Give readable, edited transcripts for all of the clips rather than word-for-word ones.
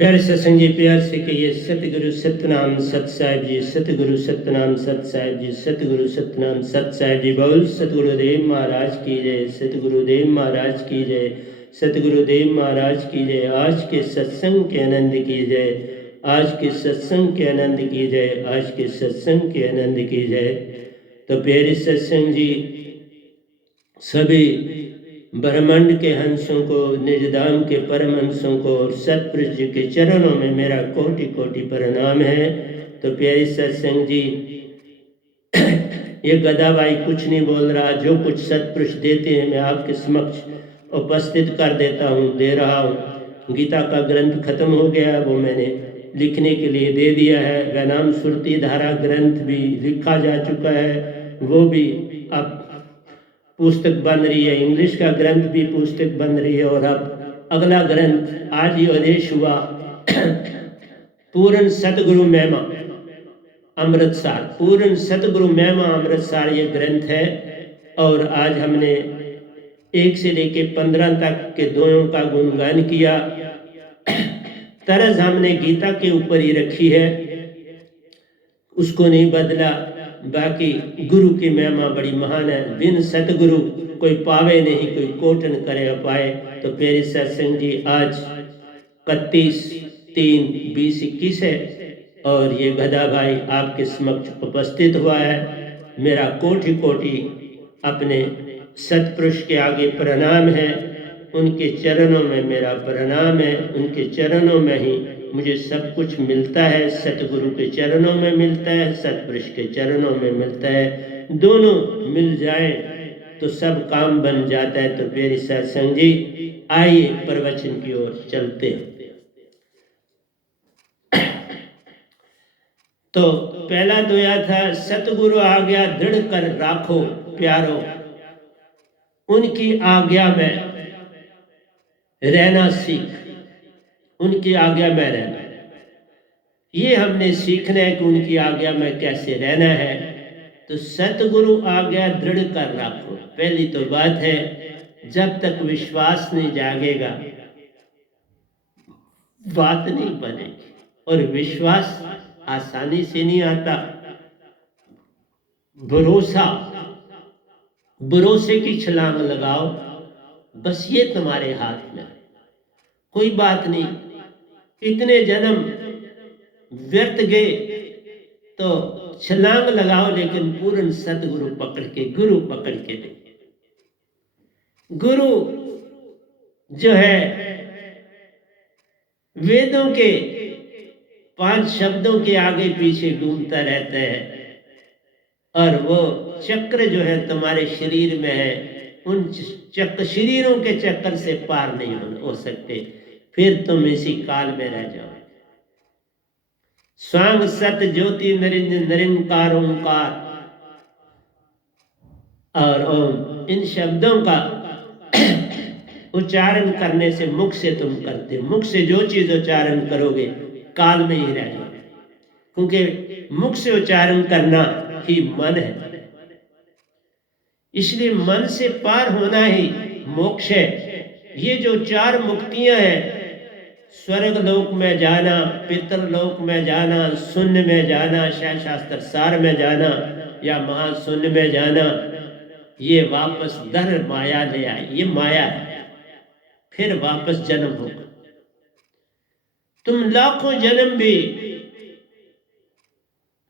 प्यारे सत्संग जी, प्यार से कहिए सतगुरु सतनाम सत साहिब जी, सतगुरु सतनाम सत साहिब जी, सतगुरु सतनाम सत साहिब जी। बोल सतगुरुदेव महाराज की जय, सतगुरुदेव महाराज की जय, सतगुरुदेव महाराज की जय। आज के सत्संग के आनंद की जय, आज के सत्संग के आनंद की जय, आज के सत्संग के आनंद की जय। तो प्यारे सत्संग जी, सभी ब्रह्मांड के हंसों को, निजधाम के परम हंसों को और सतपुरुष जी के चरणों में मेरा कोटि कोटि प्रणाम है। तो प्यारे सत्संग जी, ये गधा भाई कुछ नहीं बोल रहा, जो कुछ सतपुरुष देते हैं मैं आपके समक्ष उपस्थित कर देता हूँ, दे रहा हूँ। गीता का ग्रंथ खत्म हो गया, वो मैंने लिखने के लिए दे दिया है। वैनाम सुरती धारा ग्रंथ भी लिखा जा चुका है, वो भी अब पुस्तक बन रही है। इंग्लिश का ग्रंथ भी पुस्तक बन रही है। और अब अगला ग्रंथ आज ही आदेश हुआ पूर्ण सतगुरु महिमा अमृतसर, पूर्ण सतगुरु महिमा अमृतसर ये ग्रंथ है। और आज हमने 1 से लेके 15 तक के दोनों का गुणगान किया। तरज हमने गीता के ऊपर ही रखी है, उसको नहीं बदला। बाकी गुरु की महिमा बड़ी महान है, बिन सतगुरु कोई पावे नहीं, कोई कोटन करे अपाए। तो प्यारे सत्संग जी, आज 31/3/2021 है और ये गधा भाई आपके समक्ष उपस्थित हुआ है। मेरा कोटि कोटि अपने सतपुरुष के आगे प्रणाम है, उनके चरणों में मेरा प्रणाम है। उनके चरणों में ही मुझे सब कुछ मिलता है, सतगुरु के चरणों में मिलता है, सतपुरुष के चरणों में मिलता है। दोनों मिल जाएं तो सब काम बन जाता है। तो प्यारे सत्संग जी, आइए प्रवचन की ओर चलते हैं। तो पहला दोया था, सतगुरु आज्ञा दृढ़ कर राखो प्यारो, उनकी आज्ञा में रहना सीख, उनकी आज्ञा में रहना। ये हमने सीखना है कि उनकी आज्ञा में कैसे रहना है। तो सतगुरु आज्ञा दृढ़ कर रखो, पहली तो बात है। जब तक विश्वास नहीं जागेगा बात नहीं बनेगी, और विश्वास आसानी से नहीं आता। भरोसा, भरोसे की छलांग लगाओ, बस ये तुम्हारे हाथ में। कोई बात नहीं, इतने जन्म व्यर्थ गए तो छलांग लगाओ, लेकिन पूर्ण सतगुरु पकड़ के, गुरु पकड़ के नहीं। गुरु जो है वेदों के 5 शब्दों के आगे पीछे घूमता रहता है, और वो चक्र जो है तुम्हारे शरीर में है, उन चक्र, शरीरों के चक्कर से पार नहीं हो सकते, फिर तुम इसी काल में रह जाओ। स्वांग सत ज्योति निरंकार ओंकार और ओम, इन शब्दों का उच्चारण करने से मुख से तुम करते, मुख से जो चीज उच्चारण करोगे काल में ही रह जाओगे, क्योंकि मुख से उच्चारण करना ही मन है। इसलिए मन से पार होना ही मोक्ष है। ये जो 4 मुक्तियां हैं, स्वर्ग लोक में जाना, पितरलोक में जाना, शून्य में जाना, शास्त्र सार में जाना, या महाशून्य में जाना, ये वापस दर माया ले आए। ये माया है, फिर वापस जन्म होगा। तुम लाखों जन्म भी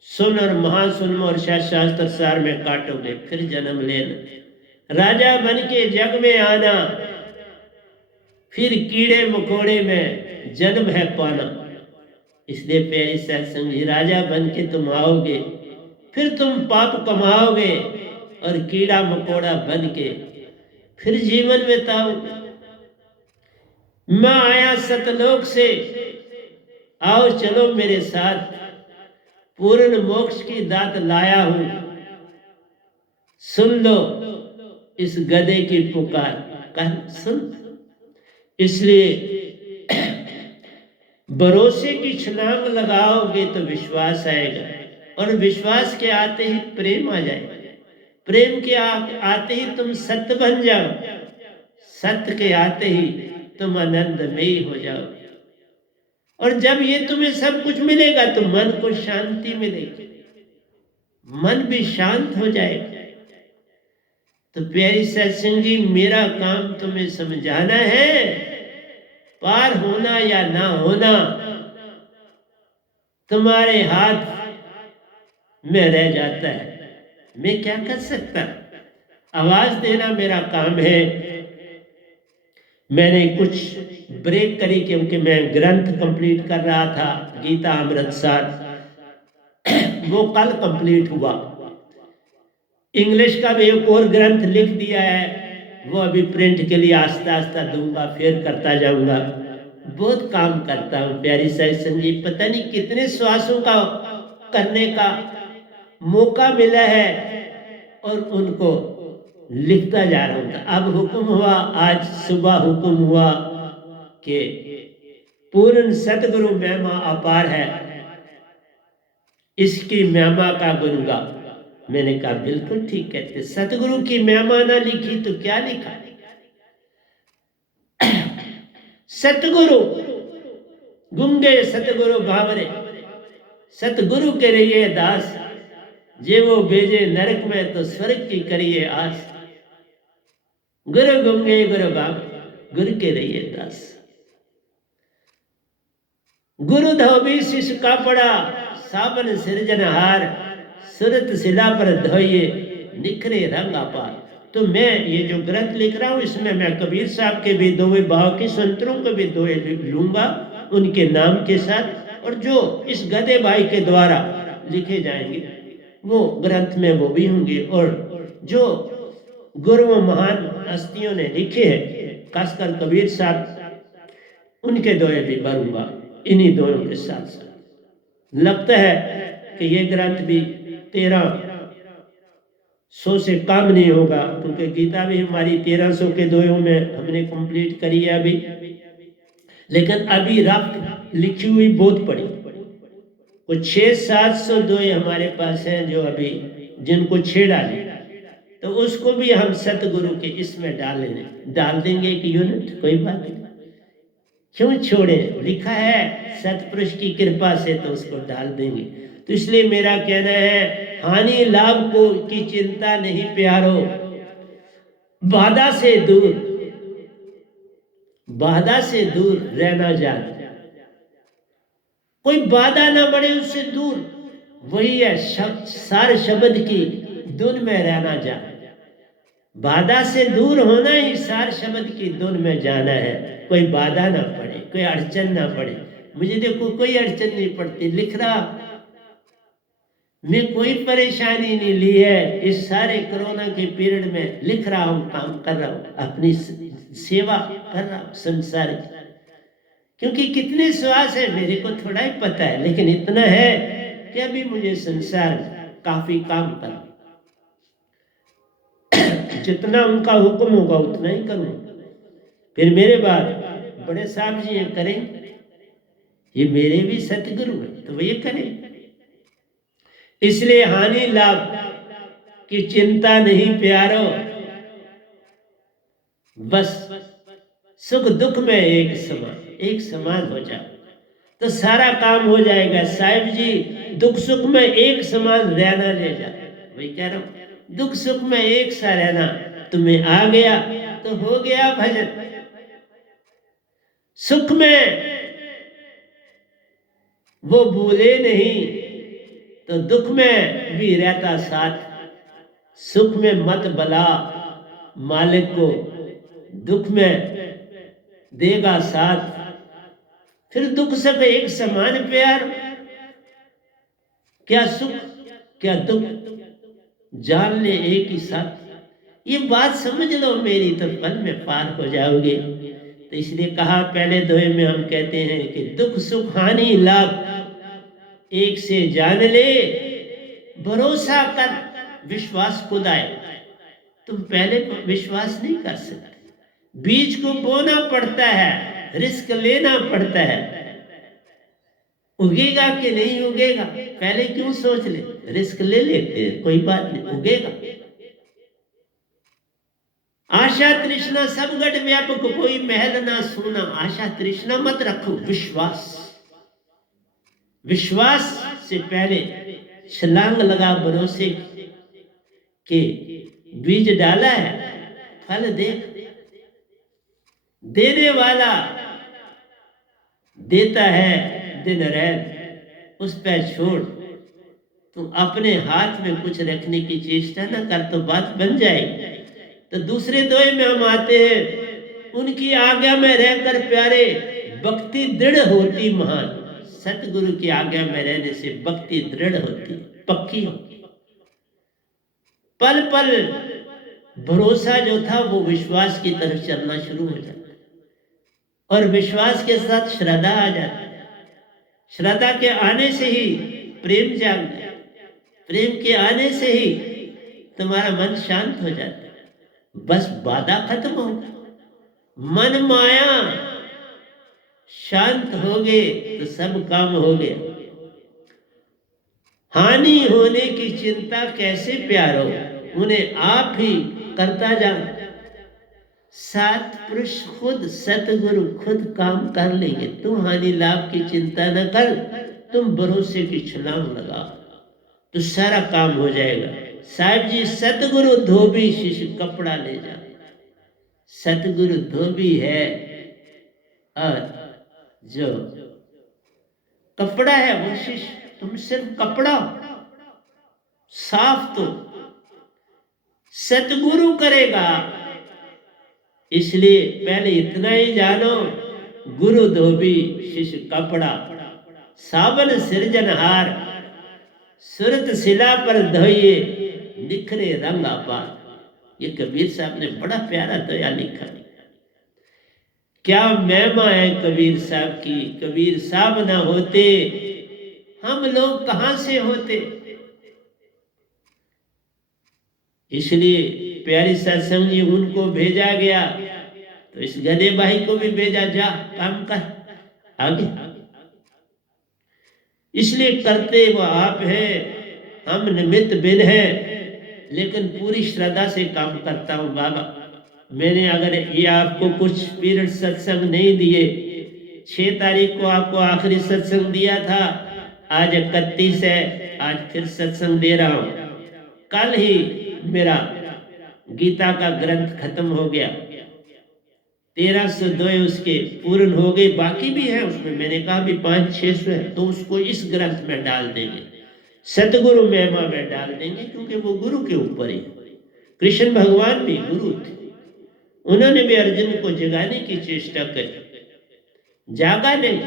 सुन और महाशून्य और शास्त्र सार में काटोगे, फिर जन्म लेना। राजा बन के जग में आना, फिर कीड़े मकोड़े में जन्म है पाना। इसलिए प्यारे सत्संगी, राजा बन के तुम आओगे, फिर तुम पाप कमाओगे, और कीड़ा मकोड़ा बन के फिर जीवन बिताओगे। मैं आया सतलोक से, आओ चलो मेरे साथ, पूर्ण मोक्ष की दात लाया हूं, सुन लो इस गधे की पुकार। कर सुन। इसलिए भरोसे की छलांग लगाओगे तो विश्वास आएगा, और विश्वास के आते ही प्रेम आ जाएगा, प्रेम के आते ही तुम सत्य बन जाओ, सत्य के आते ही तुम आनंदमयी हो जाओ। और जब ये तुम्हें सब कुछ मिलेगा तो मन को शांति मिलेगी, मन भी शांत हो जाएगा। तो प्यारी सत्संग जी, मेरा काम तुम्हें समझाना है, पार होना या ना होना तुम्हारे हाथ में रह जाता है। मैं क्या कर सकता, आवाज देना मेरा काम है। मैंने कुछ ब्रेक करी क्योंकि मैं ग्रंथ कंप्लीट कर रहा था, गीता अमृतसर, वो कल कंप्लीट हुआ। इंग्लिश का भी एक और ग्रंथ लिख दिया है, वो अभी प्रिंट के लिए आस्ता आस्ता दूंगा, फिर करता जाऊंगा। बहुत काम करता हूँ प्यारी सत्संग जी, पता नहीं कितने श्वासों का करने का मौका मिला है और उनको लिखता जा रहा हूँ। अब हुक्म हुआ, आज सुबह हुक्म हुआ कि पूर्ण सतगुरु महिमा अपार है, इसकी महिमा का गुण गा। मैंने कहा बिल्कुल ठीक कहते, सतगुरु की महिमा ना लिखी तो क्या लिखा। सतगुरु गुंगे सतगुरु भावरे, सतगुरु के रहिए दास, जे वो भेजे नरक में तो स्वर्ग की करिए आस। गुरु गुंगे गुरु भावरे, गुरु के रहिए दास। गुरु धोबी शिष का पड़ा, साबन सिरजनहार, सुरत शिला पर धोइए निखरे रंग अपार। तो मैं ये जो ग्रंथ लिख रहा हूँ, इसमें मैं कबीर साहब के भी दोहे भाव के संतरों को भी दोहे लूंगा उनके नाम के साथ, और जो इस गधे भाई के द्वारा लिखे जाएंगे वो ग्रंथ में वो भी होंगे। और जो गुरु महान हस्तियों ने लिखे हैं, खासकर कबीर साहब, उनके दोहे भी भरूंगा इन्हीं दोनों के साथ साथ। लगता है कि ये ग्रंथ भी 1300 से कम नहीं होगा, क्योंकि गीता भी हमारी 1300 के दोहों में हमने कंप्लीट करी है अभी। लेकिन अभी रफ लिखी हुई बहुत पड़ी, कुछ 600-700 दोहे हमारे पास हैं जो अभी जिनको छेड़ा नहीं, तो उसको भी हम सतगुरु के इसमें डाल देंगे एक यूनिट, कोई बात नहीं, क्यों छोड़े, लिखा है सतपुरुष की कृपा से तो उसको डाल देंगे। तो इसलिए मेरा कहना है, हानि लाभ को की चिंता नहीं प्यारो, बाधा से दूर, बाधा से दूर रहना जान, कोई बाधा ना बढ़े उससे दूर, वही है सार शब्द की धुन में रहना जान। बाधा से दूर होना ही सार शब्द की धुन में जाना है। कोई बाधा ना पड़े, कोई अड़चन ना पड़े। मुझे देखो कोई अड़चन नहीं पड़ती, लिख रहा मैं कोई परेशानी नहीं ली है। इस सारे कोरोना के पीरियड में लिख रहा हूँ, काम कर रहा हूँ, अपनी सेवा कर रहा हूँ संसार की। क्योंकि कितने श्वास है मेरे को थोड़ा ही पता है, लेकिन इतना है कि अभी मुझे संसार काफी काम करना, जितना उनका हुक्म होगा उतना ही करूंगा। फिर मेरे बाद बड़े साहब जी करें, ये मेरे भी सतगुरु है तो वो ये करें। इसलिए हानि लाभ की चिंता नहीं प्यारो, बस सुख दुख में एक समान हो जाओ तो सारा काम हो जाएगा। साहिब जी दुख सुख में एक समान रहना ले जाते, वही कह रहा हूं, दुख सुख में एक सा रहना तुम्हें आ गया तो हो गया भजन। सुख में वो भूले नहीं तो दुख में भी रहता साथ, सुख में मत बला मालिक को, दुख में देगा साथ, फिर दुख सब एक समान प्यार, क्या सुख क्या दुख जान ले एक ही साथ। ये बात समझ लो मेरी तो पल में पार हो जाओगे। तो इसलिए कहा पहले दोहे में हम कहते हैं कि दुख सुख हानि लाभ एक से जान ले, भरोसा कर विश्वास खुद आए। तुम पहले विश्वास नहीं कर सकते, बीज को बोना पड़ता है, रिस्क लेना पड़ता है, उगेगा कि नहीं उगेगा पहले क्यों सोच ले, रिस्क ले लेते हैं, कोई बात नहीं, उगेगा। आशा तृष्णा सब गढ़ व्यापक, कोई महल ना सोना, आशा तृष्णा मत रखो, विश्वास विश्वास से पहले छलांग लगा भरोसे के, बीज डाला है फल देख, देने वाला देता है दिन रैन, उस पर छोड़। तुम अपने हाथ में कुछ रखने की चेष्टा ना कर तो बात बन जाएगी। तो दूसरे दोहे में हम आते हैं, उनकी आज्ञा में रहकर प्यारे भक्ति दृढ़ होती महान। सतगुरु की आज्ञा में रहने से भक्ति दृढ़ होती, पक्की होती। पल पल भरोसा जो था वो विश्वास की तरफ चलना शुरू हो जाता, और विश्वास के साथ श्रद्धा आ जाती। श्रद्धा के आने से ही प्रेम जाग जाता, प्रेम के आने से ही तुम्हारा मन शांत हो जाता। बस बाधा खत्म हो, मन माया शांत हो गए तो सब काम हो गया। हानि होने की चिंता कैसे प्यारो, उन्हें आप ही करता जान। सत्पुरुष खुद सतगुरु खुद काम कर लेंगे। तुम हानि लाभ की चिंता न कर, तुम भरोसे की छलांग लगा तो सारा काम हो जाएगा। साहिब जी सतगुरु धोबी शिष्य कपड़ा ले जा। सतगुरु धोबी है और जो कपड़ा है वो शिष्य। तुम सिर्फ कपड़ा साफ तो सतगुरु करेगा। इसलिए पहले इतना ही जानो, गुरु धोबी शिष्य कपड़ा, सावन सिरजनहार, सुरत शिला पर धोइए निखरे रंग अपार। ये कबीर साहब ने बड़ा प्यारा दोया लिखा। क्या महिमा है कबीर साहब की। कबीर साहब ना होते हम लोग कहां से होते। इसलिए प्यारी सत्संग जी उनको भेजा गया, तो इस गधे भाई को भी भेजा, जा काम कर आगे। इसलिए करते वो आप हैं, हम निमित्त बिन हैं, लेकिन पूरी श्रद्धा से काम करता हूँ बाबा। मैंने अगर ये आपको कुछ पीरियड सत्संग नहीं दिए, 6 तारीख को आपको आखिरी सत्संग दिया था, आज 31 है, आज फिर सत्संग दे रहा हूँ। कल ही मेरा गीता का ग्रंथ खत्म हो गया, 1302 उसके पूर्ण हो गए, बाकी भी है उसमें। मैंने कहा भी 500-600 है, तो उसको इस ग्रंथ में डाल देंगे, सतगुरु महिमा में डाल देंगे, क्योंकि वो गुरु के ऊपर ही। कृष्ण भगवान भी गुरु थे, उन्होंने भी अर्जुन को जगाने की चेष्टा करी, जागा नहीं,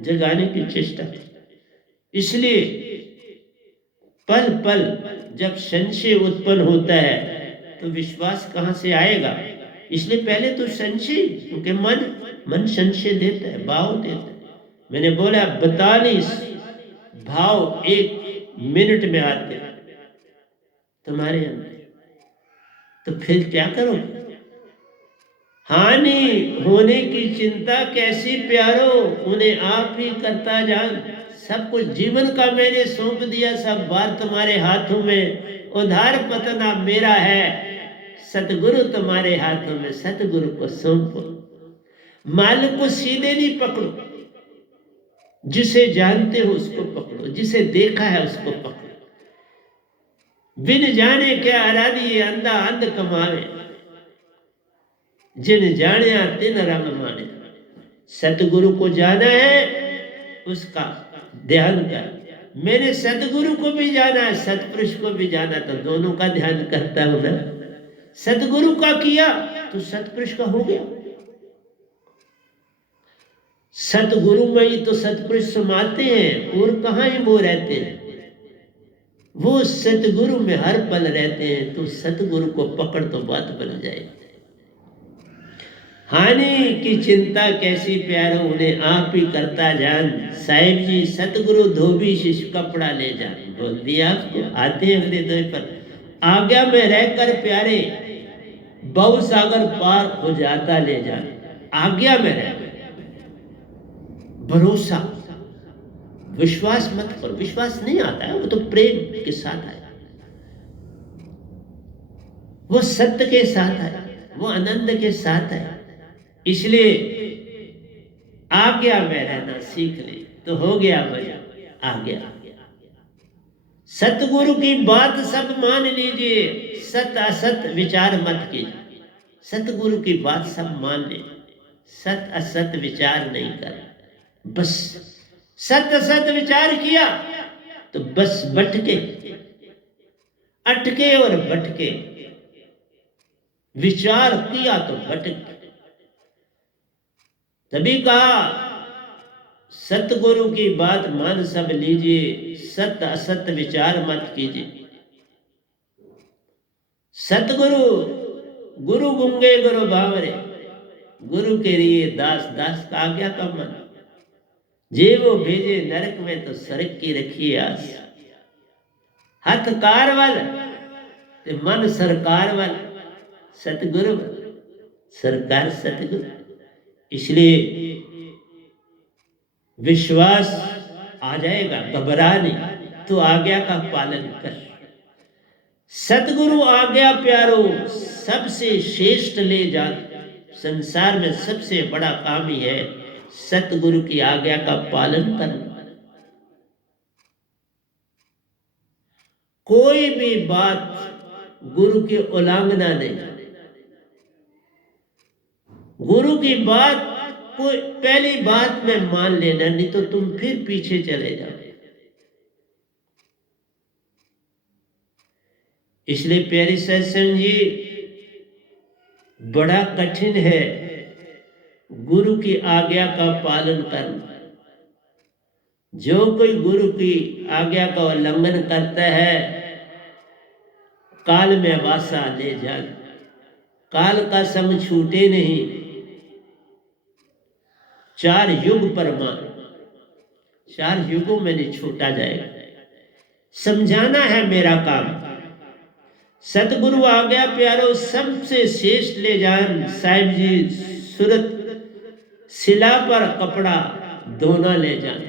जगाने की चेष्टा की। इसलिए पल पल जब संशय उत्पन्न होता है तो विश्वास कहां से आएगा। इसलिए पहले तो संशय, क्योंकि मन संशय देता है, भाव देता है। मैंने बोला 42 भाव 1 मिनट में आते तुम्हारे अंदर, तो फिर क्या करोगे। हानि होने की चिंता कैसी प्यारो, उन्हें आप ही करता जान। सब कुछ जीवन का मैंने सौंप दिया, सब बार तुम्हारे हाथों में। उधार पतना मेरा है, सतगुरु तुम्हारे हाथों में, सतगुरु को सौंपो। मालिक को सीधे नहीं पकड़ो, जिसे जानते हो उसको पकड़ो, जिसे देखा है उसको पकड़ो। बिन जाने क्या आराधी अंधा अंध कमावे, जिन जाने तिन रंग माने। सतगुरु को जाना है, उसका ध्यान कर। मैंने सतगुरु को भी जाना है, सतपुरुष को भी जाना, तो दोनों का ध्यान करता हूं ना। सतगुरु का किया तो सतपुरुष का हो गया। सतगुरु में ही तो सतपुरुष समाते हैं, और कहां ही वो रहते हैं। वो सतगुरु में हर पल रहते हैं, तो सतगुरु को पकड़ तो बात बन जाएगी। हानि की चिंता कैसी प्यारो, उन्हें आप ही करता जान। साहिब जी सतगुरु धोबी शिष्य कपड़ा ले जान, बोल दिया आपको। आते हैं अगले द्वय पर, आज्ञा में रहकर प्यारे बहु सागर पार हो जाता ले जान। आज्ञा में रह, भरोसा, विश्वास मत करो। विश्वास नहीं आता है, वो तो प्रेम के साथ आया, वो सत्य के साथ आया, वो आनंद के साथ आया। इसलिए आज्ञा में रहना सीख ले तो हो गया मजा। आ गया। सतगुरु की बात सब मान लीजिए, सत असत विचार मत कीजिए। सतगुरु की बात सब मान ले, सत असत विचार नहीं कर। बस सत असत विचार किया तो बस भटके, अटके और भटके। विचार किया तो भटके। तभी कहा सतगुरु की बात मान सब लीजिए, सत असत विचार मत कीजिए। सतगुरु गुरु गुंगे गुरु बावरे, गुरु के लिए दास, दास का आज्ञा का मन। जे वो भेजे नरक में तो सरक की रखिए आस। हथ कार वाल ते मन सरकार वाल, सतगुरु सरकार सतगुरु। इसलिए विश्वास आ जाएगा, घबरा नहीं, तो आज्ञा का पालन कर। सतगुरु आज्ञा प्यारो सबसे श्रेष्ठ ले जा। संसार में सबसे बड़ा काम ही है सतगुरु की आज्ञा का पालन करना। कोई भी बात गुरु की उल्लंघना नहीं। गुरु की बात कोई पहली बात में मान लेना, नहीं तो तुम फिर पीछे चले जाओ। इसलिए प्यारी सत्संग जी, बड़ा कठिन है गुरु की आज्ञा का पालन करना। जो कोई गुरु की आज्ञा का उल्लंघन करता है, काल में वासा ले जाए। काल का संग छूटे नहीं, चार युग परमान, चार युगों में नहीं छूटा जाएगा। समझाना है मेरा काम। सतगुरु आज्ञा प्यारो सबसे श्रेष्ठ ले जान। साहिब जी सूरत शिला पर कपड़ा धोना ले जान।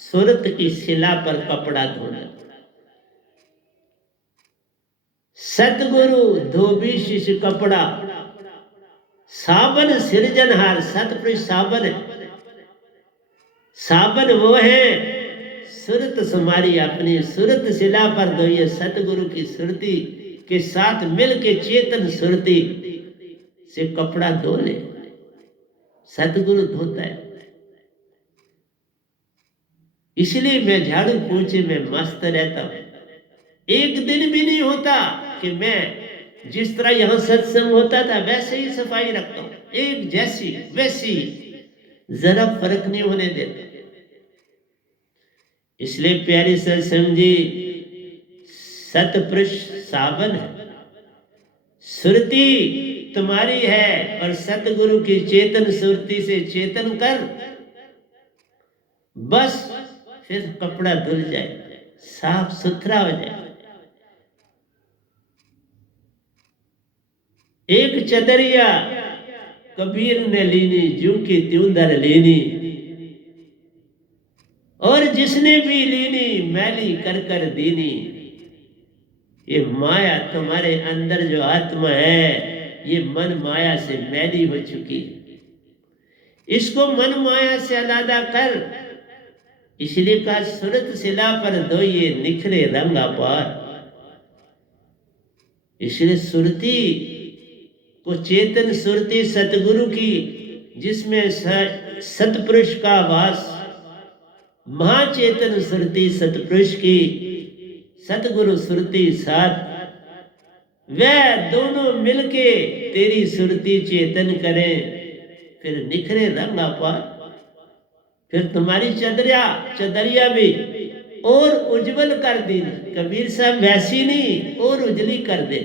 सूरत की शिला पर कपड़ा धोना। सतगुरु धोबी शिष कपड़ा, साबन सिरजनहार। सतपुरुष साबन है, साबन वो है सुरत सुमारी अपनी। सुरत शिला पर धोइए, सतगुरु की सुरती के साथ मिल के चेतन सुरती से कपड़ा धो ले। सतगुरु धोता है। इसलिए मैं झाड़ू पोछे में मस्त रहता हूं। एक दिन भी नहीं होता कि मैं जिस तरह यहां सत्संग होता था वैसे ही सफाई रखता हूं, एक जैसी वैसी, जरा फर्क नहीं होने देता। इसलिए प्यारी सत्संग जी, सतपुरुष साबन है, सुरती तुम्हारी है, और सतगुरु की चेतन सुरती से चेतन कर, बस फिर कपड़ा धुल जाए, साफ सुथरा हो जाए। एक चदरिया कबीर ने लीनी, जू की त्यों दर लेनी, और जिसने भी लीनी मैली कर कर दीनी। ये माया तुम्हारे अंदर जो आत्मा है, ये मन माया से मैली हो चुकी है। इसको मन माया से अलग कर। इसलिए कहा सुरत शिला पर धोइए, निखरे रंग अपार। इसलिए सुरती को चेतन सुरती सतगुरु की, जिसमें सतपुरुष का वास, महाचेतन सुरती सतपुरुष की, सतगुरु सुरती साथ, वह दोनों मिलके तेरी सुरती चेतन करें, फिर निखरे रंग अपार। फिर तुम्हारी चदरिया भी और उज्जवल कर दी। कबीर साहब वैसी नहीं, और उजली कर दे,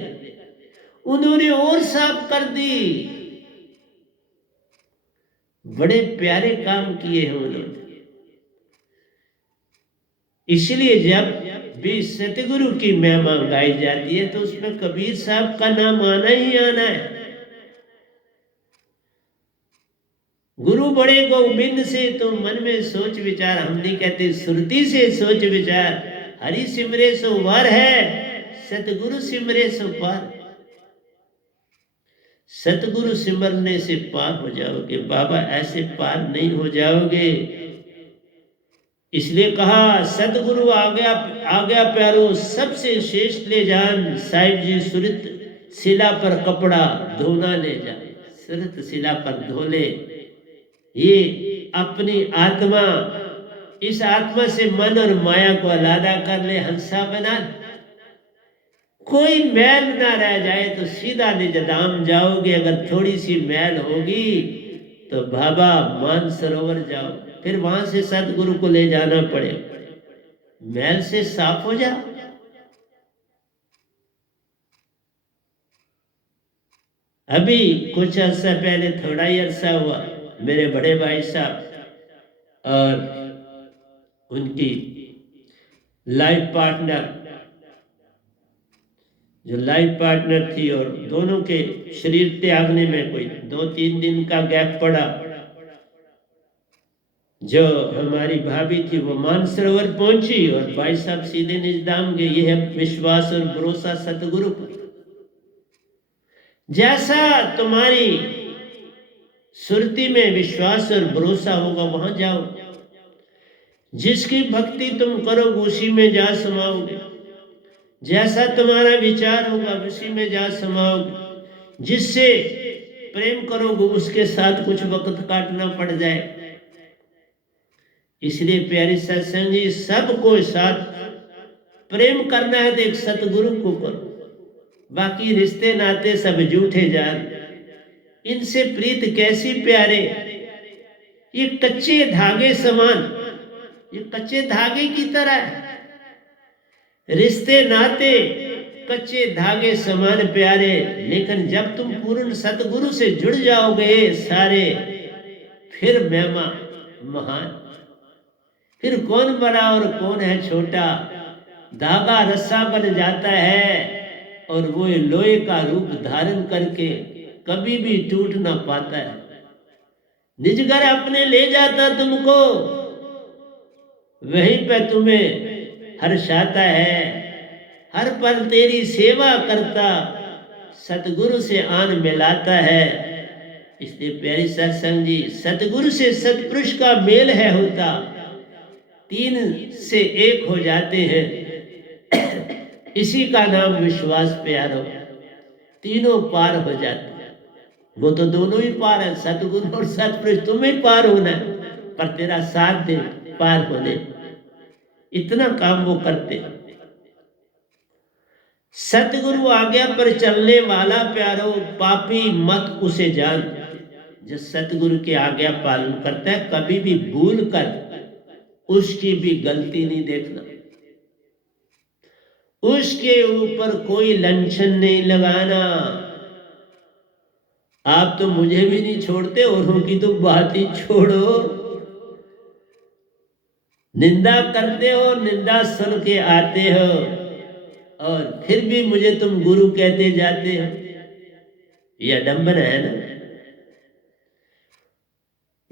उन्होंने और साफ कर दी। बड़े प्यारे काम किए हैं उन्होंने। इसलिए जब भी सतगुरु की महिमा गाई जाती है तो उसमें कबीर साहब का नाम आना ही आना है। गुरु बड़े गोविंद से तो मन में सोच विचार, हम नहीं कहते सुरती से सोच विचार। हरि सिमरे सो वर है, सतगुरु सिमरे सो पार। सतगुरु सिमरने से पार हो जाओगे बाबा, ऐसे पार नहीं हो जाओगे। इसलिए कहा सतगुरु आ गया प्यारो, सबसे श्रेष्ठ ले जान। साहिब जी सुरत शिला पर कपड़ा धोना ले जाए, सुरत शिला पर धोले। ये अपनी आत्मा, इस आत्मा से मन और माया को अलग कर ले, हंसा बना, कोई मैल ना रह जाए तो सीधा निज धाम जाओगे। अगर थोड़ी सी मैल होगी तो बाबा मान सरोवर जाओ, फिर वहां से सतगुरु को ले जाना पड़े। मैल से साफ हो जा। अभी कुछ अर्सा पहले, थोड़ा ही अरसा हुआ, मेरे बड़े भाई साहब और उनकी लाइफ पार्टनर, जो लाइफ पार्टनर थी, और दोनों के शरीर त्यागने में कोई 2-3 दिन का गैप पड़ा। जो हमारी भाभी थी वो मानसरोवर पहुंची और भाई साहब सीधे निजधाम गए। ये है विश्वास और भरोसा सतगुरु पर। जैसा तुम्हारी सुरती में विश्वास और भरोसा होगा वहां जाओ। जिसकी भक्ति तुम करोगे उसी में जा समाओगे। जैसा तुम्हारा विचार होगा उसी में जा समाओगे। जिससे प्रेम करोगे उसके साथ कुछ वक्त काटना पड़ जाए। इसलिए प्यारे सत्संग जी, सबको साथ प्रेम करना है तो एक सतगुरु को करो। बाकी रिश्ते नाते सब झूठे जान, इनसे प्रीत कैसी प्यारे। ये कच्चे धागे समान, ये कच्चे धागे की तरह है। रिश्ते नाते कच्चे धागे समान प्यारे, लेकिन जब तुम पूर्ण सतगुरु से जुड़ जाओगे सारे, फिर महिमा महान। फिर कौन बड़ा और कौन है छोटा, धागा रस्सा बन जाता है और वो लोहे का रूप धारण करके कभी भी टूट ना पाता है। निज घर अपने ले जाता तुमको, वहीं पे तुम्हें हर्षाता है। हर पल तेरी सेवा करता सतगुरु से आन मिलाता है। इसलिए प्यारी सत्संग जी, सतगुरु से सतपुरुष का मेल है होता, 3 से 1 हो जाते हैं। इसी का नाम विश्वास प्यारो। तीनों पार हो जाते हैं। वो तो दोनों ही पार है, सतगुरु और सतपुरुष। तुम्हें पार होना है, पर तेरा साथ दे पार होने। इतना काम वो करते। सतगुरु आज्ञा पर चलने वाला प्यारो, पापी मत उसे जान। जो सतगुरु की आज्ञा पालन करता है, कभी भी भूल कर उसकी भी गलती नहीं देखना, उसके ऊपर कोई लंछन नहीं लगाना। आप तो मुझे भी नहीं छोड़ते, औरों की तो बात ही छोड़ो। निंदा करते हो, निंदा सुन के आते हो, और फिर भी मुझे तुम गुरु कहते जाते हो। यह अडंबन है ना।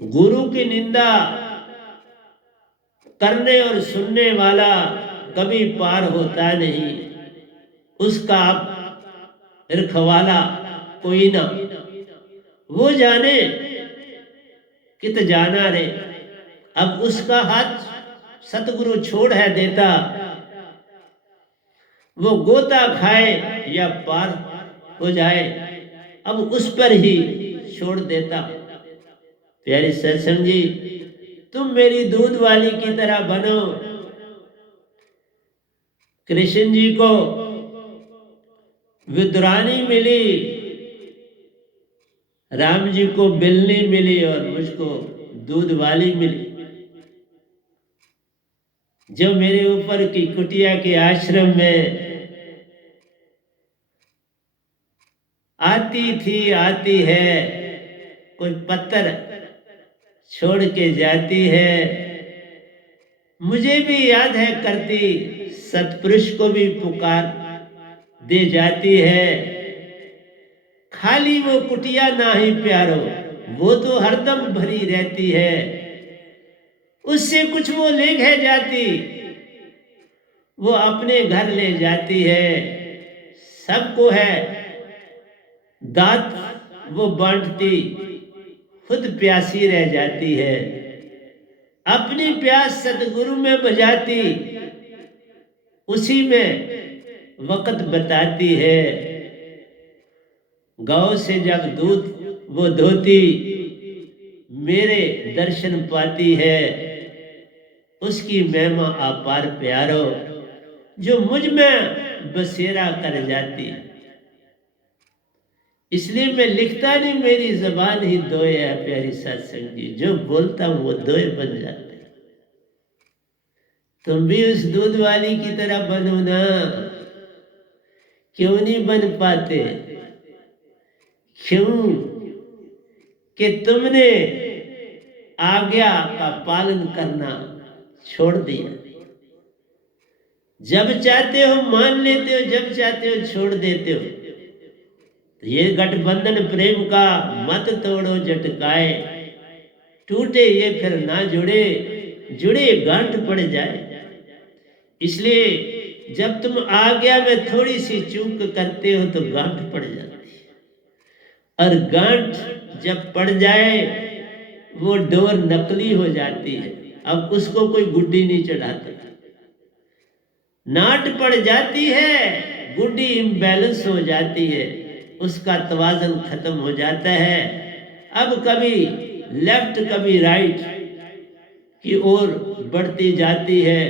गुरु की निंदा करने और सुनने वाला कभी पार होता नहीं। उसका रखवाला कोई ना, वो जाने कित जाना रे। अब उसका हाथ सतगुरु छोड़ है देता, वो गोता खाए या पार हो जाए, अब उस पर ही छोड़ देता। प्यारे सत्संग जी, तुम मेरी दूध वाली की तरह बनो। कृष्ण जी को विद्रानी मिली, राम जी को बिल्ली मिली, और मुझको दूध वाली मिली। जो मेरे ऊपर की कुटिया के आश्रम में आती थी, आती है, कोई पत्थर छोड़ के जाती है। मुझे भी याद है करती, सतपुरुष को भी पुकार दे जाती है। खाली वो कुटिया ना ही प्यारो, वो तो हरदम भरी रहती है। उससे कुछ वो ले गए जाती, वो अपने घर ले जाती है। सबको है दांत वो बांटती, खुद प्यासी रह जाती है। अपनी प्यास सतगुरु में बुझाती, उसी में वक़्त बताती है। गौ से जब दूध वो धोती, मेरे दर्शन पाती है। उसकी महिमा अपार प्यारो, जो मुझ में बसेरा कर जाती। इसलिए मैं लिखता नहीं, मेरी जबान ही दोए है प्यारी सत्संग जी। जो बोलता हूं वो दोए बन जाते। तुम भी उस दूध वाली की तरह बनो ना। क्यों नहीं बन पाते? क्यों कि तुमने आज्ञा का पालन करना छोड़ दिया। जब चाहते हो मान लेते हो, जब चाहते हो छोड़ देते हो। तो ये गठबंधन प्रेम का मत तोड़ो झटकाए, टूटे ये फिर ना जुड़े, जुड़े गांठ पड़ जाए। इसलिए जब तुम आज्ञा में थोड़ी सी चूक करते हो तो गांठ पड़ जाती है। और गांठ जब पड़ जाए वो डोर नकली हो जाती है। अब उसको कोई गुड्डी नहीं चढ़ाता। नाट पड़ जाती है, गुड्डी इम्बैलेंस हो जाती है, उसका तवाज़ुन खत्म हो जाता है। अब कभी लेफ्ट कभी राइट की ओर बढ़ती जाती है।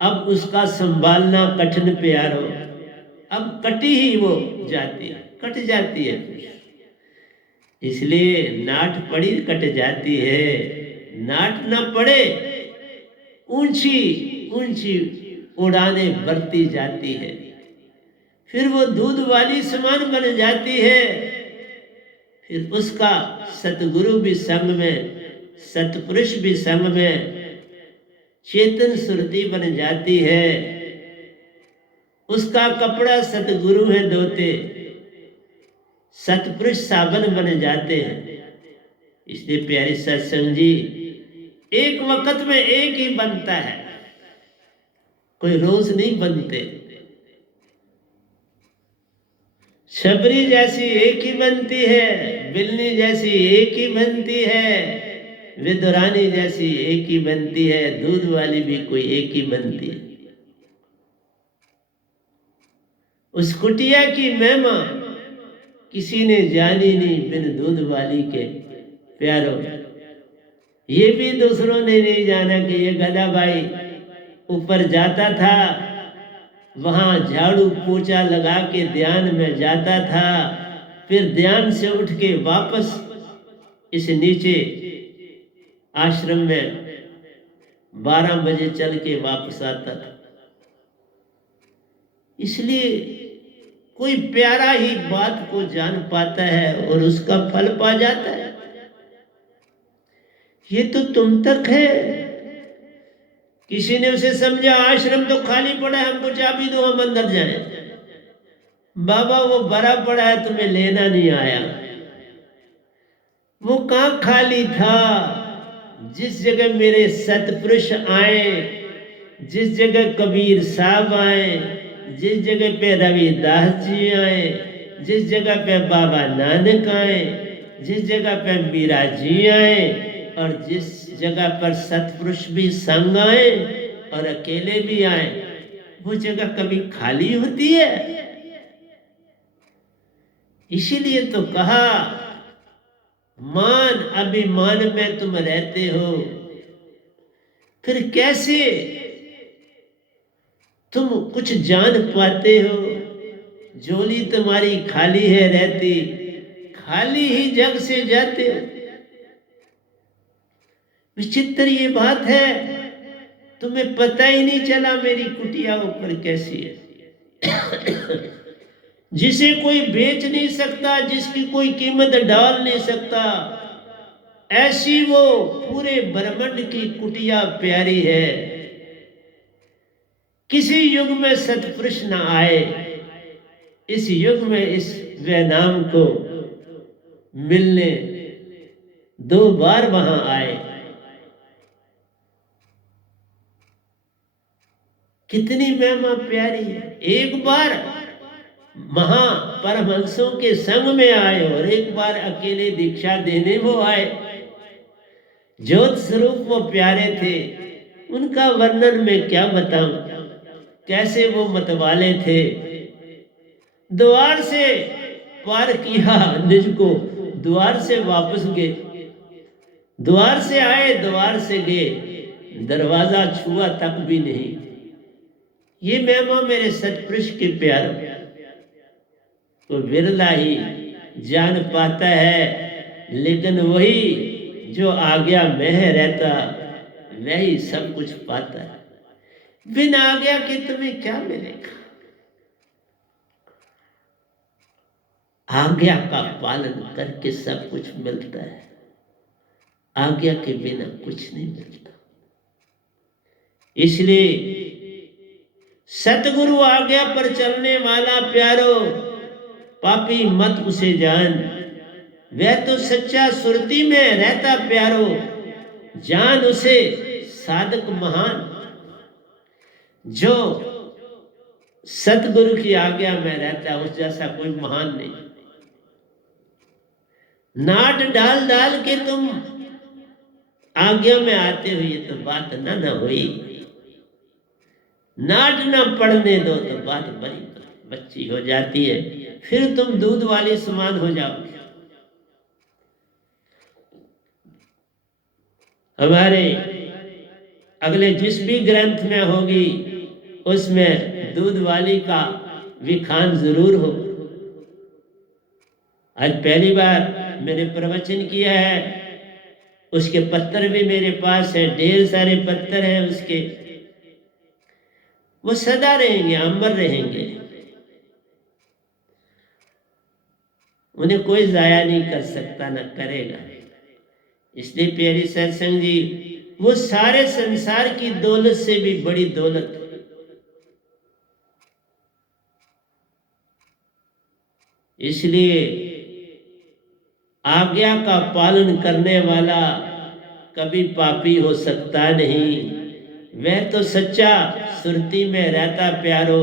अब उसका संभालना कठिन प्यारो। अब कटी ही वो जाती है, कट जाती है। इसलिए नाट पड़ी कट जाती है। नाट न पड़े, ऊंची ऊंची उड़ाने बढ़ती जाती है। फिर वो दूध वाली समान बन जाती है। फिर उसका सतगुरु भी संग में, सतपुरुष भी संग में, चेतन सुरती बन जाती है। उसका कपड़ा सतगुरु है धोते, सतपुरुष साबन बन जाते हैं। इसलिए प्यारी सत्संग जी, एक वक्त में एक ही बनता है, कोई रोज नहीं बनते। शबरी जैसी एक ही बनती है, बिल्ली जैसी एक ही बनती है, विदुरानी जैसी एक ही बनती है, दूध वाली भी कोई एक ही बनती है। उस कुटिया की महिमा किसी ने जानी नहीं बिन दूध वाली के प्यारो। ये भी दूसरों ने नहीं जाना कि ये गधा भाई ऊपर जाता था, वहां झाड़ू पोछा लगा के ध्यान में जाता था, फिर ध्यान से उठ के वापस इस नीचे आश्रम में 12 बजे चल के वापस आता था। इसलिए कोई प्यारा ही बात को जान पाता है और उसका फल पा जाता है। ये तो तुम तक है। किसी ने उसे समझा आश्रम तो खाली पड़ा है, हमको चाबी दो, हम अंदर जाएं। बाबा वो भरा पड़ा है, तुम्हें लेना नहीं आया। वो कहाँ खाली था? जिस जगह मेरे सतपुरुष आए, जिस जगह कबीर साहब आए, जिस जगह पे रविदास जी आए, जिस जगह पे बाबा नानक आए, जिस जगह पे मीरा जी आए, और जिस जगह पर सतपुरुष भी संग आए और अकेले भी आए, वो जगह कभी खाली होती है? इसीलिए तो कहा, मान अभिमान में तुम रहते हो, फिर कैसे तुम कुछ जान पाते हो? झोली तुम्हारी खाली है रहती, खाली ही जग से जाते हो। विचित्र ये बात है, तुम्हें पता ही नहीं चला मेरी कुटिया ऊपर कैसी है। जिसे कोई बेच नहीं सकता, जिसकी कोई कीमत डाल नहीं सकता, ऐसी वो पूरे ब्रह्मांड की कुटिया प्यारी है। किसी युग में सतपुरुष न आए, इस युग में इस वैनाम को मिलने 2 बार वहां आए। कितनी महिमा प्यारी है। एक बार महापरमहंसों के संग में आए और एक बार अकेले दीक्षा देने वो आए। ज्योत स्वरूप वो प्यारे थे, उनका वर्णन मैं क्या बताऊं, कैसे वो मतवाले थे। द्वार से पार किया निज को, द्वार से वापस गए, द्वार से आए द्वार से गए, दरवाजा छुआ तक भी नहीं। ये महिमा मेरे सतपुरुष के प्यारों को विरला ही जान पाता है, लेकिन वही जो आज्ञा में रहता वही सब कुछ पाता है। बिना आज्ञा के तुम्हें क्या मिलेगा? आज्ञा का पालन करके सब कुछ मिलता है, आज्ञा के बिना कुछ नहीं मिलता। इसलिए सतगुरु आज्ञा पर चलने वाला प्यारो, पापी मत उसे जान, वह तो सच्चा सुरती में रहता प्यारो, जान उसे साधक महान। जो सतगुरु की आज्ञा में रहता है उस जैसा कोई महान नहीं। नाट डाल डाल के तुम आज्ञा में आते हो, ये तो बात ना हुई। नाट ना पढ़ने दो तो बात बड़ी बच्ची हो जाती है, फिर तुम दूध वाले समान हो जाओगे। हमारे अगले जिस भी ग्रंथ में होगी उसमें दूध वाली का विखान जरूर हो। आज पहली बार मैंने प्रवचन किया है, उसके पत्तर भी मेरे पास है, ढेर सारे पत्तर हैं उसके, वो सदा रहेंगे, अमर रहेंगे, उन्हें कोई जाया नहीं कर सकता, न करेगा। इसलिए प्यारी सत्संग जी, वो सारे संसार की दौलत से भी बड़ी दौलत, इसलिए आज्ञा का पालन करने वाला कभी पापी हो सकता नहीं। वह तो सच्चा सुरती में रहता प्यारो,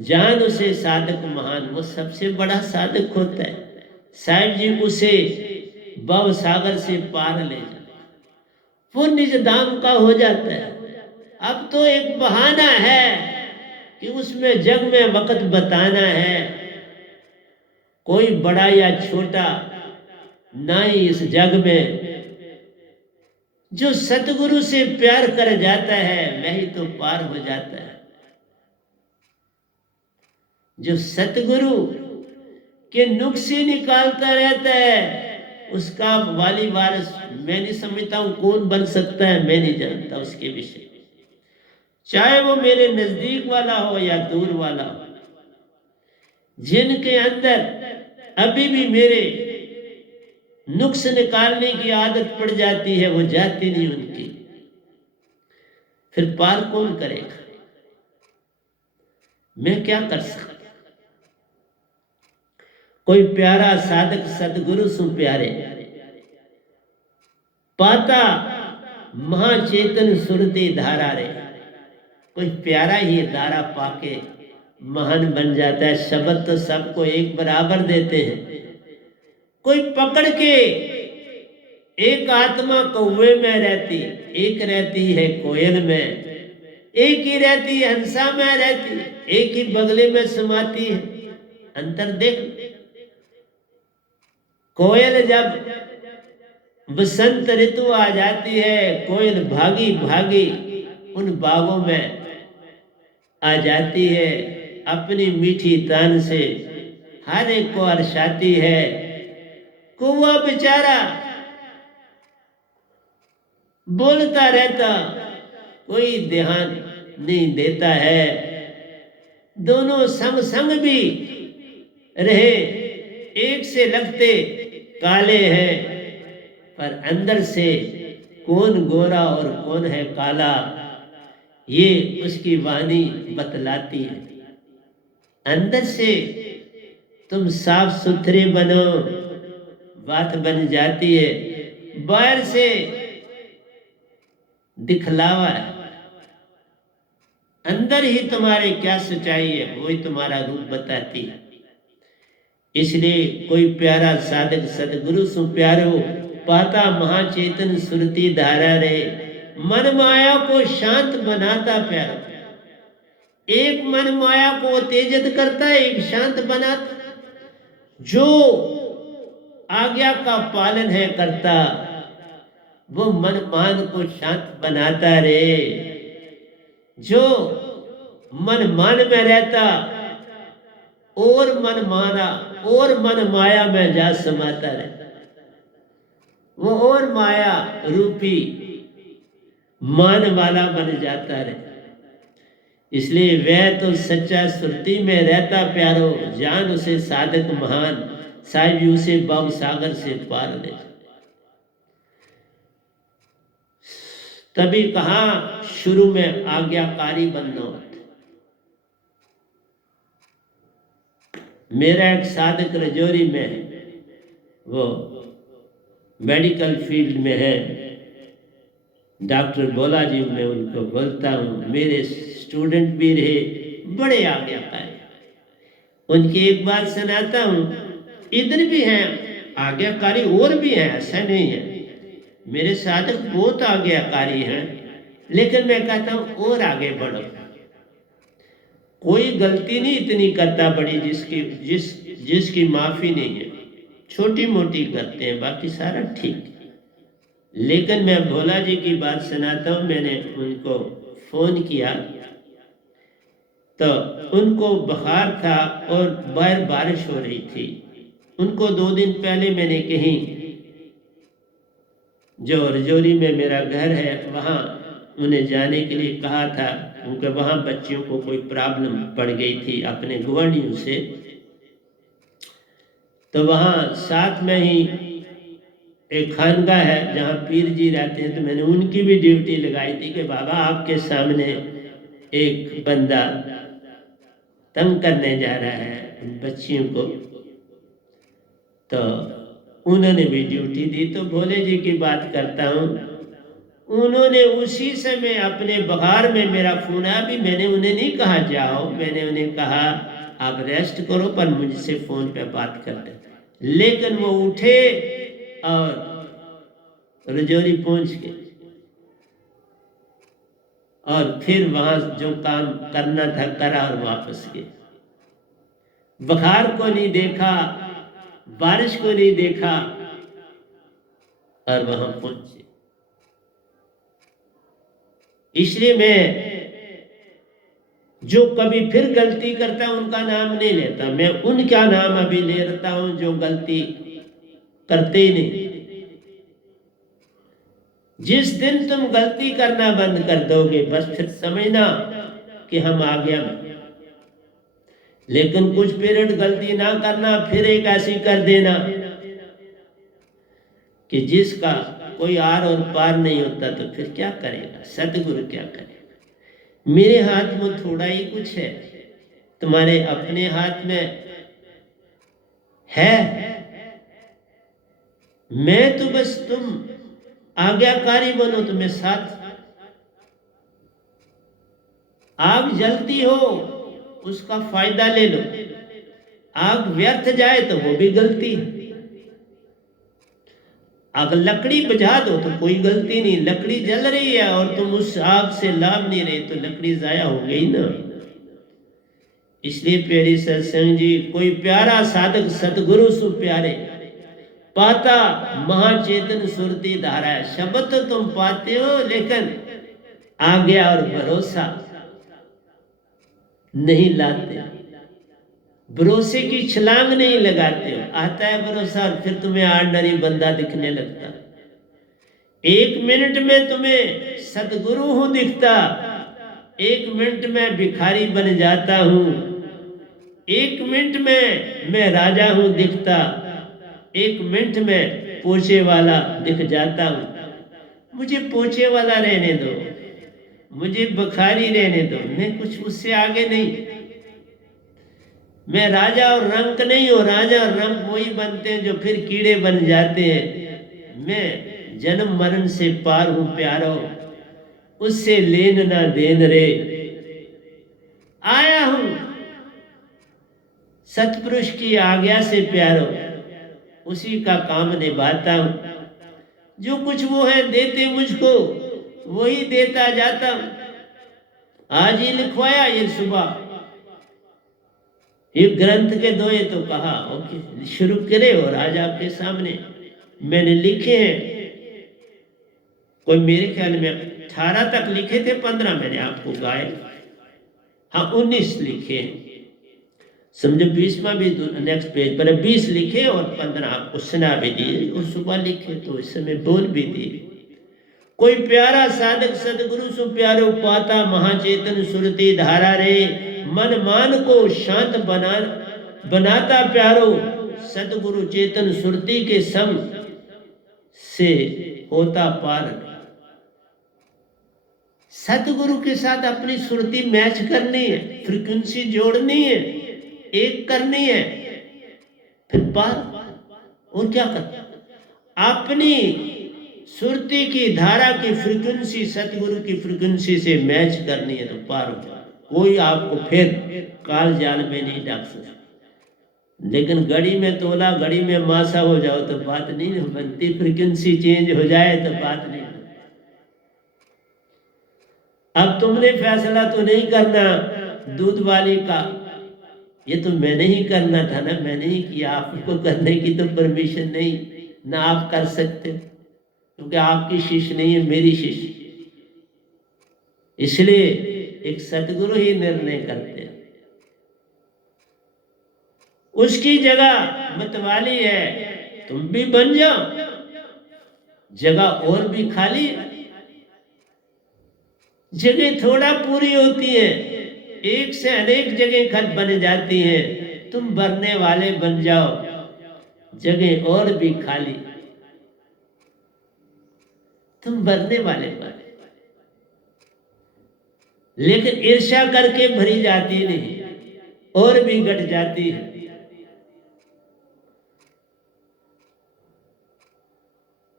जान उसे साधक महान। वो सबसे बड़ा साधक होता है। साहिब जी उसे भव सागर से पार ले जाते, वो निज धाम का हो जाता है। अब तो एक बहाना है कि उसमें जग में वक्त बताना है, कोई बड़ा या छोटा ना ही इस जग में। जो सतगुरु से प्यार कर जाता है वही तो पार हो जाता है। जो सतगुरु के नुक्से निकालता रहता है उसका वाली वारिस मैं नहीं समझता हूं कौन बन सकता है, मैं नहीं जानता उसके विषय, चाहे वो मेरे नजदीक वाला हो या दूर वाला हो। जिनके अंदर अभी भी मेरे नुक्स निकालने की आदत पड़ जाती है, वो जाती नहीं उनकी, फिर पार कौन करेगा? मैं क्या कर सकता? कोई प्यारा साधक सदगुरु सु प्यारे, पाता महाचेतन सुरती धारा रे। कोई प्यारा ही धारा पाके महान बन जाता है। शब्द तो सबको एक बराबर देते हैं। कोई पकड़ के, एक आत्मा कौवे में रहती, एक रहती है कोयल में, एक ही रहती है हंसा में रहती, एक ही बगले में समाती है। अंतर देख। कोयल जब बसंत ऋतु आ जाती है, कोयल भागी भागी उन बागों में आ जाती है, अपनी मीठी तान से हर एक को हर्षाती है। कौवा बेचारा बोलता रहता, कोई ध्यान नहीं देता है। दोनों संग संग भी रहे, एक से लगते काले हैं, पर अंदर से कौन गोरा और कौन है काला, ये उसकी वाणी बतलाती है। अंदर से तुम साफ सुथरे बनो, बात बन जाती है। बाहर से दिखलावा है, अंदर ही तुम्हारे क्या सच्चाई है वही तुम्हारा रूप बताती है। इसलिए कोई प्यारा साधक सदगुरु सु प्यारो, पाता महाचेतन सुरती धारा रे, मन माया को शांत बनाता प्यारो। एक मन माया को उत्तेजित करता है, एक शांत बनाता। जो आज्ञा का पालन है करता, वो मन मान को शांत बनाता रे। जो मन मान में रहता और मन माना और मन माया में जा समाता रहता, वो और माया रूपी मान वाला बन जाता रहे। इसलिए वह तो सच्चा सुरती में रहता प्यारो, जान उसे साधक महान, साहिब उसे भव सागर से पार ले। तभी कहा शुरू में आज्ञाकारी बनना होता। मेरा एक साधक रजौरी में है, वो मेडिकल फील्ड में है, डॉक्टर बोला जी, मैं उनको बोलता हूँ, मेरे स्टूडेंट भी रहे, बड़े आज्ञाकारी। उनकी एक बात सुनाता हूँ, इधर भी हैं आज्ञाकारी और भी हैं, ऐसा नहीं है। मेरे साधक बहुत आज्ञाकारी हैं, लेकिन मैं कहता हूँ और आगे बढ़ो। कोई गलती नहीं इतनी करता बड़ी जिसकी माफी नहीं है, छोटी मोटी करते हैं, बाकी सारा ठीक। लेकिन मैं भोला जी की बात सुनाता हूँ। मैंने उनको फोन किया तो उनको बुखार था और बाहर बारिश हो रही थी। उनको 2 दिन पहले मैंने कहीं जो रजौरी में मेरा घर है वहाँ उन्हें जाने के लिए कहा था, क्योंकि वहाँ बच्चियों को कोई प्रॉब्लम पड़ गई थी अपने गुआढ़ियों से। तो वहाँ साथ में ही एक खानगाह है जहाँ पीर जी रहते हैं, तो मैंने उनकी भी ड्यूटी लगाई थी कि बाबा आपके सामने एक बंदा तंग करने जा रहा है बच्चियों को। तो उन्होंने भी ड्यूटी दी। तो भोले जी की बात करता हूँ, उन्होंने उसी समय अपने बुखार में मेरा फोन आया। भी मैंने उन्हें नहीं कहा जाओ, मैंने उन्हें कहा आप रेस्ट करो, पर मुझसे फोन पे बात करते। लेकिन वो उठे और रजौरी पहुंच गए और फिर वहां जो काम करना था करा और वापस गए। बुखार को नहीं देखा, बारिश को नहीं देखा और वहां पहुंचे। इसलिए मैं जो कभी फिर गलती करता उनका नाम नहीं लेता, मैं उनका नाम अभी ले लेता हूं जो गलती करते ही नहीं। जिस दिन तुम गलती करना बंद कर दोगे, बस फिर समझना कि हम आ गया। लेकिन कुछ पीरियड गलती ना करना, फिर एक ऐसी कर देना कि जिसका कोई आर और पार नहीं होता, तो फिर क्या करेगा सतगुरु, क्या करेगा। मेरे हाथ में थोड़ा ही कुछ है, तुम्हारे अपने हाथ में है। मैं तो बस तुम आज्ञाकारी बनो, तुम्हें साथ। आग जलती हो उसका फायदा ले लो, आग व्यर्थ जाए तो वो भी गलती है। अगर लकड़ी बुझा दो तो कोई गलती नहीं, लकड़ी जल रही है और तुम उस आग से लाभ नहीं रहे तो लकड़ी जाया हो गई ना। इसलिए प्यारी सत्संग जी, कोई प्यारा साधक सतगुरु सु प्यारे, पाता महाचेतन सुरती धारा है। शब्द तो तुम पाते हो, लेकिन आज्ञा और भरोसा नहीं लाते, भरोसे की छलांग नहीं लगाते हो। आता है भरोसा और फिर तुम्हें ऑर्डिनरी बंदा दिखने लगता। 1 मिनट में तुम्हें सतगुरु हूं दिखता, 1 मिनट में भिखारी बन जाता हूं, 1 मिनट में मैं राजा हूं दिखता, 1 मिनट में पोछे वाला दिख जाता हूं। मुझे पोछे वाला रहने दो, मुझे भिखारी रहने दो, मैं कुछ उससे आगे नहीं। मैं राजा और रंक नहीं हूं। राजा और रंक वही बनते हैं जो फिर कीड़े बन जाते हैं। मैं जन्म मरण से पार हूं प्यारो, उससे लेन ना देन रे। आया हूं सतपुरुष की आज्ञा से प्यारो, उसी का काम निभाता हूं। जो कुछ वो है देते मुझको, वही देता जाता हूं। आज ही लिखवाया ये सुबह, ये ग्रंथ के दोए तो कहा ओके शुरू करे, और आज आपके सामने मैंने लिखे हैं। कोई मेरे ख्याल में 18 तक लिखे थे, 15 मैंने आपको गाए, हाँ 19 लिखे हैं, समझो 20वां भी नेक्स्ट पेज पर 20 लिखे और 15 आपको सुना भी दिए, और सुबह लिखे तो इस समय बोल भी दिए। कोई प्यारा साधक सदगुरु सु प्यारो पाता, महाचेतन सुरती धारा रे, मन मान को शांत बनाता प्यारो, सदगुरु चेतन सुरती के संग से होता पार। सतगुरु के साथ अपनी सुरती मैच करनी है, फ्रीक्वेंसी जोड़नी है, एक करनी है, फिर पार। और क्या कर, अपनी सुरती की धारा की फ्रीक्वेंसी सतगुरु की फ्रीक्वेंसी से मैच करनी है तो पार हो जाए। कोई आपको फिर काल जाल में नहीं डाल सकता। लेकिन घड़ी में तोला घड़ी में मासा हो जाओ तो बात नहीं बनती, फ्रीक्वेंसी चेंज हो जाए तो बात नहीं बनती। अब तुमने फैसला तो नहीं करना दूध वाली का, ये तो मैंने ही करना था ना, मैंने ही किया, आपको करने की तो परमिशन नहीं ना आप कर सकते, क्योंकि आपकी शिष्य नहीं है, मेरी शिष्य। इसलिए एक सतगुरु ही निर्णय करते हैं। उसकी जगह मतवाली है, तुम भी बन जाओ, जगह और भी खाली, जगह थोड़ा पूरी होती है, एक से अनेक जगह खत बन जाती हैं। तुम भरने वाले बन जाओ, जगह और भी खाली, तुम भरने वाले बन। लेकिन ईर्ष्या करके भरी जाती नहीं, और भी घट जाती है।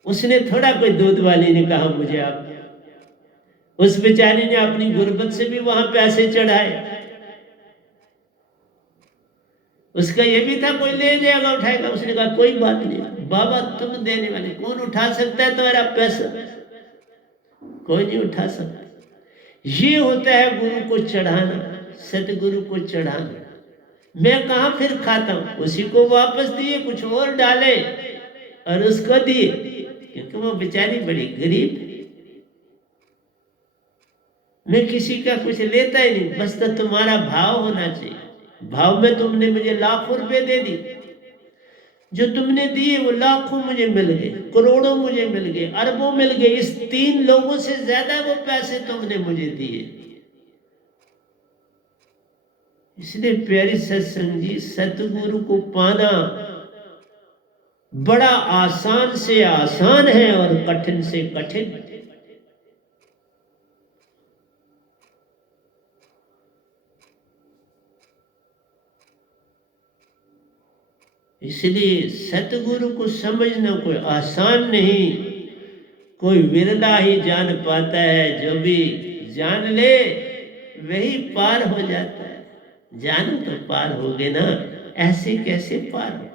उसने थोड़ा कोई दूध वाली ने कहा मुझे आप, उस बेचारी ने अपनी गुर्बत से भी वहां पैसे चढ़ाए। उसका ये भी था कोई ले जाएगा उठाएगा, उसने कहा कोई बात नहीं बाबा, तुम देने वाले, कौन उठा सकता है तुम्हारा पैसा, कोई नहीं उठा सकता। ये होता है गुरु को चढ़ाना, सतगुरु को चढ़ाना। मैं कहा फिर खाता हूं, उसी को वापस दिए, कुछ और डाले और उसको दिए, क्योंकि वो बेचारी बड़ी गरीब। मैं किसी का कुछ लेता ही नहीं, बस तो तुम्हारा भाव होना चाहिए। भाव में तुमने मुझे लाखों रुपए दे दी, जो तुमने दिए वो लाखों मुझे मिल गए, करोड़ों मुझे मिल गए, अरबों मिल गए, इस 3 लोगों से ज्यादा वो पैसे तुमने मुझे दिए। इसलिए प्यारी सत्संग जी, सतगुरु को पाना बड़ा आसान से आसान है और कठिन से कठिन। इसलिए सतगुरु को समझना कोई आसान नहीं, कोई विरला ही जान पाता है। जो भी जान ले वही पार हो जाता है। जानो तो पार हो गए ना, ऐसे कैसे पार हो।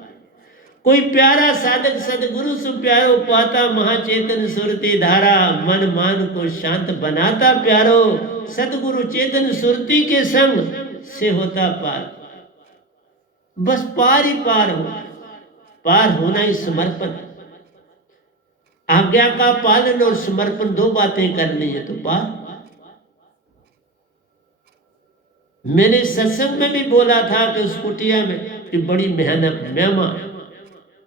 कोई प्यारा साधक सदगुरु सु प्यारो पाता, महाचेतन सुरती धारा, मन मान को शांत बनाता प्यारो, सदगुरु चेतन सुरती के संग से होता पार। बस पार ही पार हो, पार होना ही समर्पण। आज्ञा का पालन और समर्पण 2 बातें करनी है तो पार। मैंने सत्संग में भी बोला था कि उस कुटिया में कि बड़ी मेहनत मेहमान,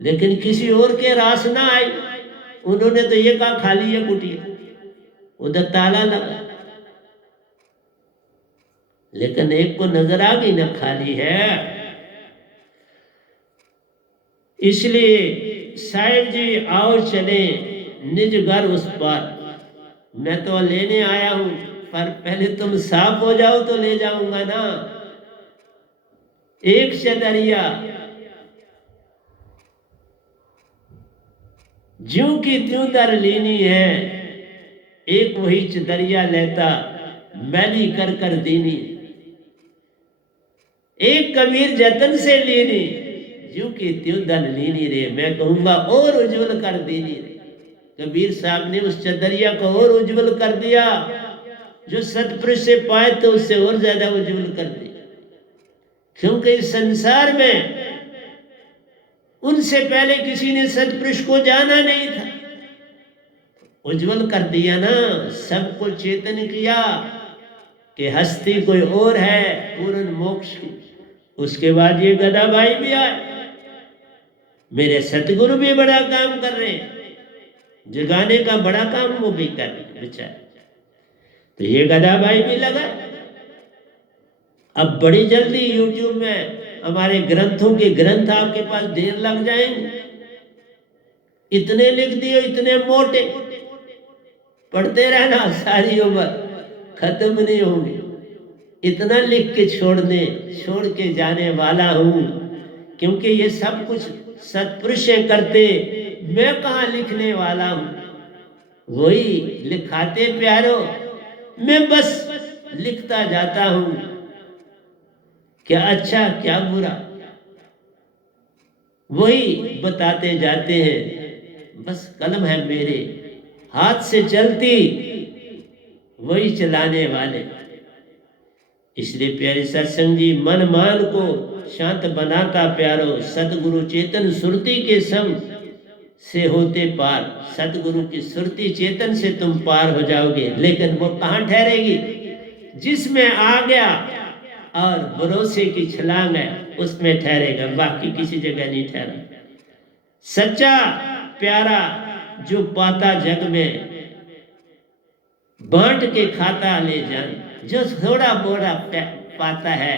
लेकिन किसी और के रास ना आई। उन्होंने तो ये कहा खाली है कुटिया, उधर ताला लगा, लेकिन एक को नजर आ गई ना खाली है। इसलिए साहिब जी आओ चले निज घर उस पार। मैं तो लेने आया हूं, पर पहले तुम साफ हो जाओ तो ले जाऊंगा ना। एक चदरिया ज्यों की त्यों दर लेनी है, एक वही चदरिया लेता मैली कर कर देनी। एक कबीर जतन से लेनी, ज्यों की त्यों दर लेनी रे, मैं कहूंगा और उज्जवल कर देनी रे। कबीर साहब ने उस चदरिया को और उज्जवल कर दिया, जो सतपुरुष से पाए तो उससे और ज्यादा उज्जवल कर दिया। क्योंकि इस संसार में उनसे पहले किसी ने सतपुरुष को जाना नहीं था, उज्जवल कर दिया ना, सबको चेतन किया कि हस्ती कोई और है पूर्ण मोक्ष की। उसके बाद ये गदाबाई भी आए, मेरे सतगुरु भी बड़ा काम कर रहे हैं, जगाने का बड़ा काम वो भी कर रहे बेचारे। तो ये गदाबाई भी लगा। अब बड़ी जल्दी यूट्यूब में हमारे ग्रंथों के ग्रंथ आपके पास ढेर लग जाएंगे, इतने लिख दिए, इतने मोटे, पढ़ते रहना सारी उम्र, खत्म नहीं होंगे। इतना लिख के छोड़ के जाने वाला हूं, क्योंकि ये सब कुछ सत्पुरुष करते, मैं कहाँ लिखने वाला हूं। वही लिखाते प्यारो, मैं बस लिखता जाता हूं, क्या अच्छा क्या बुरा वही बताते जाते हैं। बस कलम है मेरे हाथ से चलती, वही चलाने वाले। इसलिए प्यारे सत्संग जी, मन मान को शांत बनाता प्यारो, सतगुरु चेतन सुरती के संग से होते पार। सतगुरु की सुरती चेतन से तुम पार हो जाओगे, लेकिन वो कहाँ ठहरेगी? जिसमें आ गया और भरोसे की छलांग है उसमें ठहरेगा, बाकी किसी जगह नहीं ठहरा। सच्चा प्यारा जो पाता जग में, बांट के खाता ले जान। जो थोड़ा बोरा पाता है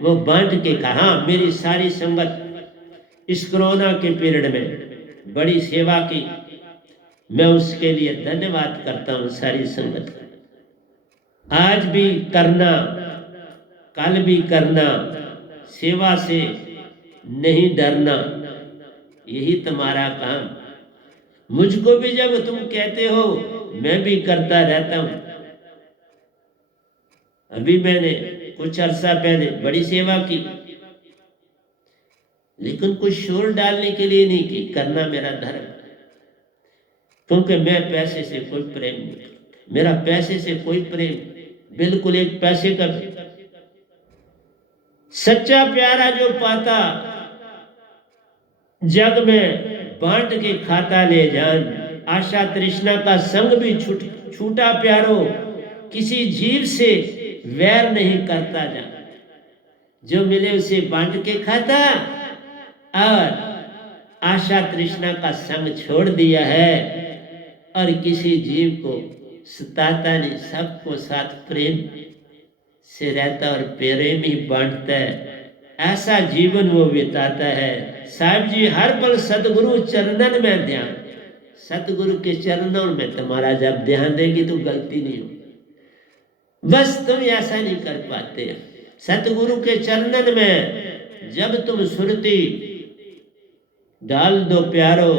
वो बांट के कहा। मेरी सारी संगत इस कोरोना के पीरियड में बड़ी सेवा की, मैं उसके लिए धन्यवाद करता हूँ सारी संगत का। आज भी करना, कल भी करना, सेवा से नहीं डरना, यही तुम्हारा काम। मुझको भी जब तुम कहते हो, मैं भी करता रहता हूं। अभी मैंने कुछ अरसा पहले बड़ी सेवा की, लेकिन कुछ शोर डालने के लिए नहीं की, करना मेरा धर्म। क्योंकि मैं पैसे से कोई प्रेम नहीं, मेरा पैसे से कोई प्रेम बिल्कुल एक पैसे का। सच्चा प्यारा जो पाता जग में, बांट के खाता ले जान। आशा तृष्णा का संग भी छूटा प्यारो, किसी जीव से वैर नहीं करता जा। जो मिले उसे बांट के खाता, और आशा तृष्णा का संग छोड़ दिया है, और किसी जीव को सताता नहीं, सबको साथ प्रेम से रहता और प्रेम ही बांटता है। ऐसा जीवन वो बिताता है। साहब जी, हर पल सतगुरु चरणन में ध्यान। सतगुरु के चरणों में तुम्हारा जब ध्यान देगी तो गलती नहीं होगी। बस तुम ऐसा नहीं कर पाते। सतगुरु के चरणन में जब तुम सुरती डाल दो प्यारो,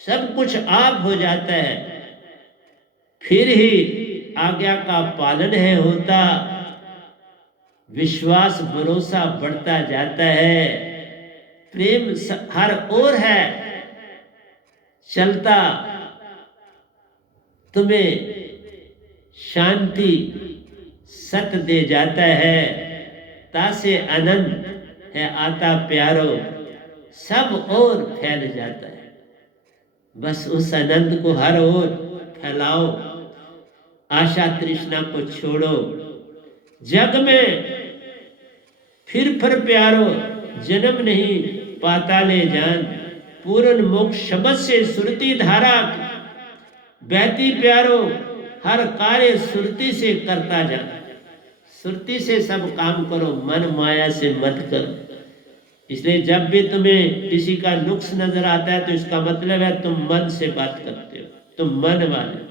सब कुछ आप हो जाता है। फिर ही आज्ञा का पालन है होता, विश्वास भरोसा बढ़ता जाता है। प्रेम हर ओर है चलता, तुम्हें शांति सत दे जाता है। तासे आनंद है आता प्यारो, सब ओर फैल जाता है। बस उस आनंद को हर ओर फैलाओ, आशा तृष्णा को छोड़ो। जग में फिर प्यारो, जन्म नहीं पाता ले जान। पूर्ण मोक्ष शब्द से सुरती धारा बहती प्यारो, हर कार्य सुरती से करता जा। सुरती से सब काम करो, मन माया से मत करो। इसलिए जब भी तुम्हें किसी का नुक्स नजर आता है तो इसका मतलब है तुम मन से बात करते हो, तुम मन वाले।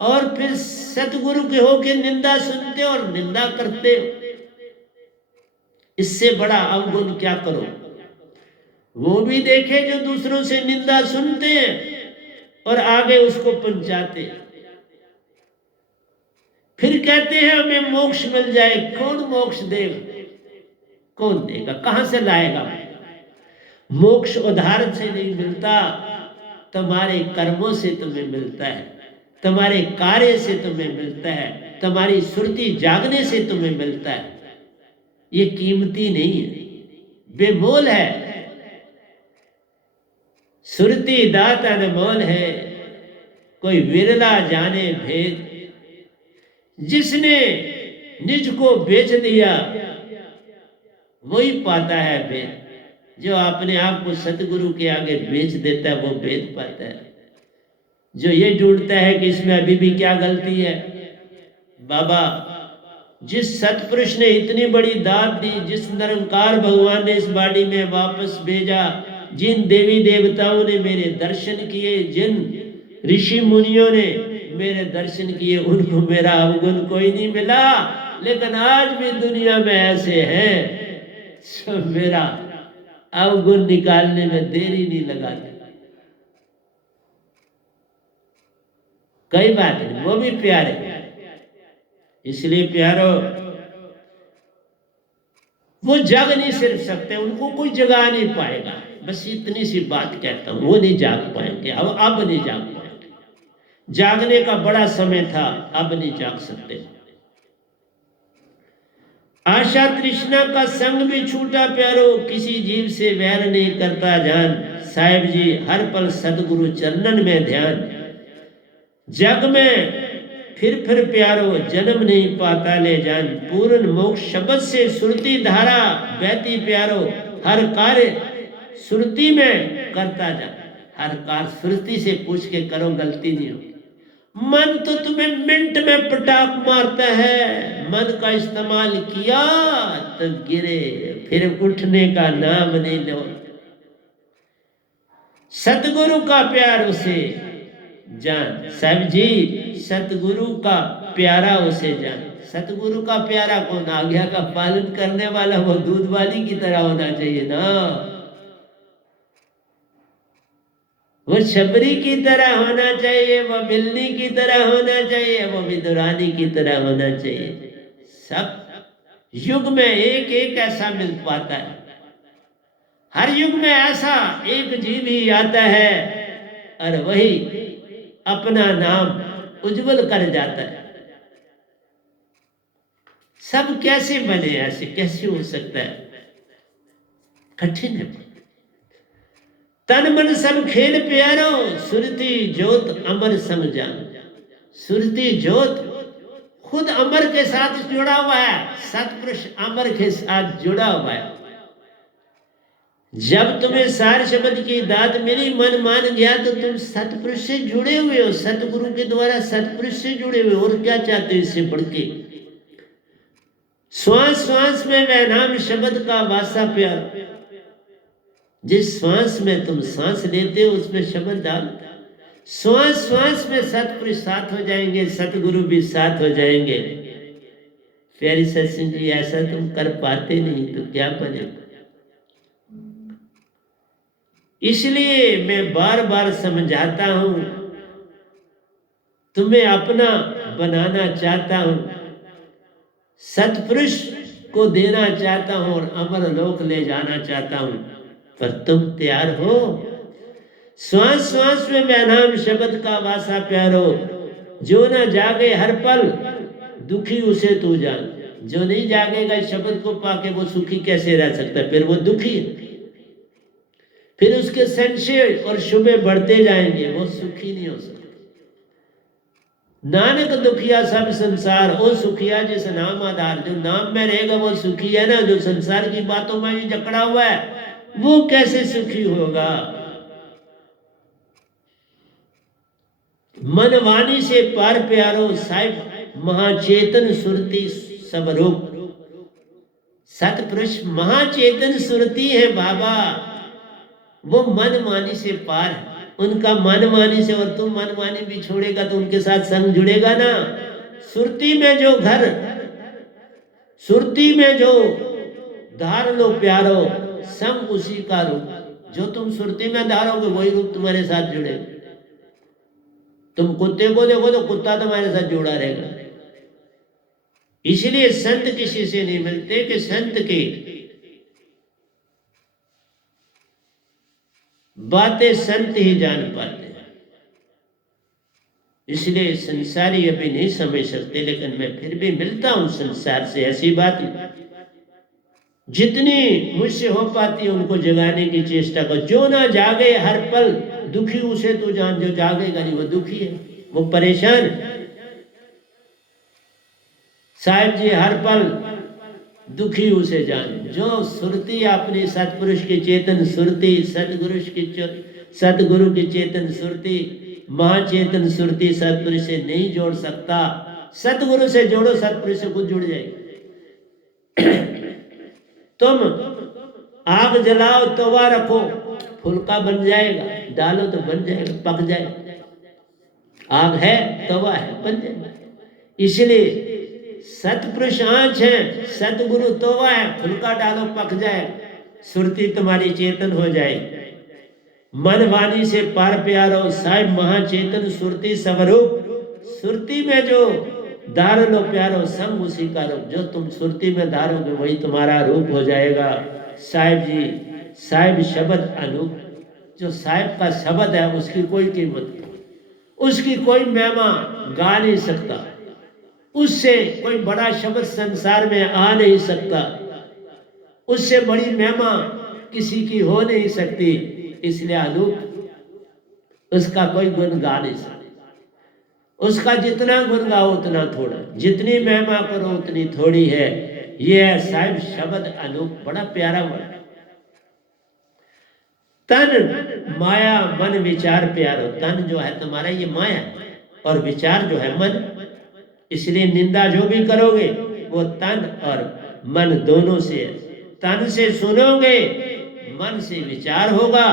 और फिर सतगुरु के होके निंदा सुनते हो और निंदा करते हो। इससे बड़ा अवगुण क्या करो। वो भी देखे जो दूसरों से निंदा सुनते हैं और आगे उसको पहुंचाते हैं। फिर कहते हैं हमें मोक्ष मिल जाए। कौन मोक्ष देगा? कौन देगा? कहां से लाएगा? मोक्ष उधार से नहीं मिलता, तुम्हारे कर्मों से तुम्हें मिलता है, तुम्हारे कार्य से तुम्हें मिलता है, तुम्हारी सुरती जागने से तुम्हें मिलता है। ये कीमती नहीं है, बेमोल है। सुरती दात अनमोल है, कोई विरला जाने भेद। जिसने निज को बेच दिया वही पाता है भेद। जो अपने आप को सतगुरु के आगे बेच देता है वो भेद पाता है। जो ये ढूंढता है कि इसमें अभी भी क्या गलती है, बाबा जिस सतपुरुष ने इतनी बड़ी दात दी, जिस निरंकार भगवान ने इस बाड़ी में वापस भेजा, जिन देवी देवताओं ने मेरे दर्शन किए, जिन ऋषि मुनियों ने मेरे दर्शन किए, उनको मेरा अवगुण कोई नहीं मिला। लेकिन आज भी दुनिया में ऐसे हैं जो मेरा अवगुण निकालने में देरी नहीं लगाते। कई बात है, वो भी प्यारे। इसलिए प्यारो, वो जग नहीं सिर्फ सकते, उनको कोई जगा नहीं पाएगा। बस इतनी सी बात कहता हूं, वो नहीं जाग पाएंगे। अब नहीं जाग पाएंगे। जागने का बड़ा समय था, अब नहीं जाग सकते। आशा तृष्णा का संग भी छूटा प्यारो, किसी जीव से वैर नहीं करता जान। साहिब जी हर पल सदगुरु चरणन में ध्यान। जग में फिर प्यारो, जन्म नहीं पाता ले जान। पूर्ण मोक्ष शब्द से सुरती धारा बहती प्यारो, हर कार्य सुरती में करता जा। हर कार्य सुरती से पूछ के करो, गलती नहीं होगी। मन तो तुम्हें मिनट में पटाख मारता है, मन का इस्तेमाल किया तो गिरे, फिर उठने का नाम नहीं लो। सतगुरु का प्यार उसे जान। साहब जी सतगुरु का प्यारा उसे जान। सतगुरु का प्यारा कौन? आज्ञा का पालन करने वाला, वो दूध वाली की तरह होना चाहिए ना, वो छबरी की तरह होना चाहिए, वो बिल्ली की तरह होना चाहिए, वो विदुरानी की तरह होना चाहिए। सब युग में एक एक ऐसा मिल पाता है। हर युग में ऐसा एक जीव ही आता है और वही अपना नाम उज्जवल कर जाता है। सब कैसे बने? ऐसे कैसे हो सकता है? कठिन है। तन मन सब खेल प्यारो, सुरती ज्योत अमर सम जान। सुरती ज्योत खुद अमर के साथ जुड़ा हुआ है, सतपुरुष अमर के साथ जुड़ा हुआ है। जब तुम्हें सार शब्द की दात मिली, मन मान गया, तो तुम सतपुरुष से जुड़े हुए हो, सतगुरु के द्वारा सतपुरुष से जुड़े हुए। और क्या चाहते हो इससे बढ़ के? श्वास श्वास में वह नाम शब्द का वासा प्यार। जिस श्वास में तुम सांस लेते हो उसमें शब्द डाल। श्वास श्वास में सतपुरुष साथ हो जाएंगे, सतगुरु भी साथ हो जाएंगे। प्यारी सत्संग जी, ऐसा तुम कर पाते नहीं तो क्या बनेगा? इसलिए मैं बार बार समझाता हूं, तुम्हें अपना बनाना चाहता हूं, सतपुरुष को देना चाहता हूं और अमर लोक ले जाना चाहता हूं। पर तुम तैयार हो? श्वास श्वास में मैं नाम शब्द का वासा प्यारो। जो न जागे हर पल दुखी उसे तू जान। जो नहीं जागेगा शब्द को पाके वो सुखी कैसे रह सकता है? फिर वो दुखी है। फिर उसके संशय और शुभे बढ़ते जाएंगे, वो सुखी नहीं हो सकता। नानक दुखिया सब संसार, ओ सुखिया जिस नाम आधार। जो नाम में रहेगा वो सुखी है ना, जो संसार की बातों में ही जकड़ा हुआ है वो कैसे सुखी होगा? मन वाणी से पार प्यारो, साहिब महाचेतन सुरती सब रूप। सतपुरुष महाचेतन सुरती है बाबा, वो मन मानी से पार है। उनका मन मानी से, और तुम मन मानी भी छोड़ेगा तो उनके साथ संग जुड़ेगा ना। सुरती में जो घर, सुरती में जो धार लो प्यारो, संग उसी का रूप। जो तुम सुरती में धारोगे वही रूप तुम्हारे साथ जुड़ेगा। तुम कुत्ते को देखो तो कुत्ता तुम्हारे साथ जुड़ा रहेगा। इसलिए संत किसी से नहीं मिलते कि संत की बातें संत ही जान पाते। इसलिए संसारी अभी नहीं समझ सकते, लेकिन मैं फिर भी मिलता हूं संसार से, ऐसी बात नहीं। जितनी मुझसे हो पाती है उनको जगाने की चेष्टा कर। जो ना जागे हर पल दुखी, उसे तो जान, जो जागेगा नहीं वो दुखी है, वो परेशान। साहिब जी हर पल दुखी उसे जान, जो सुरती अपनी सतपुरुष की चेतन सुरती, सतगुरु की चेतन सुरती, महाचेतन सुरती सतपुरुष से नहीं जोड़ सकता। सतगुरु से जोड़ो, सतपुरुष से खुद जुड़ जाएगी। तुम आग जलाओ, तवा रखो, फुल्का बन जाएगा, डालो तो बन जाएगा, पक जाएगा। आग है, तवा है, बन जाएगा। इसलिए सतपुरुष आंच है, सतगुरु तवा है, फुल्का डालो पक जाए, सुरती तुम्हारी चेतन हो जाएगी। मन वाणी से पार प्यारो, साहिब महाचेतन सुरती स्वरूप। सुरती में जो धार लो प्यारो, संग उसी का रूप। जो तुम सुरती में धारोगे वही तुम्हारा रूप हो जाएगा। साहिब जी, साहिब शब्द अनूप, जो साहिब का शब्द है उसकी कोई कीमत नहीं, उसकी कोई महिमा गा नहीं सकता, उससे कोई बड़ा शब्द संसार में आ नहीं सकता, उससे बड़ी महिमा किसी की हो नहीं सकती। इसलिए अनूप, उसका कोई गुण गा नहीं सकता। उसका जितना गुण गाओ उतना थोड़ा, जितनी महिमा करो उतनी थोड़ी है। यह है साहिब शब्द अनूप, बड़ा प्यारा वर्ड। तन माया मन विचार प्यारो। तन जो है तुम्हारा ये माया, और विचार जो है मन। इसलिए निंदा जो भी करोगे वो तन और मन दोनों से है। तन से सुनोगे, मन से विचार होगा,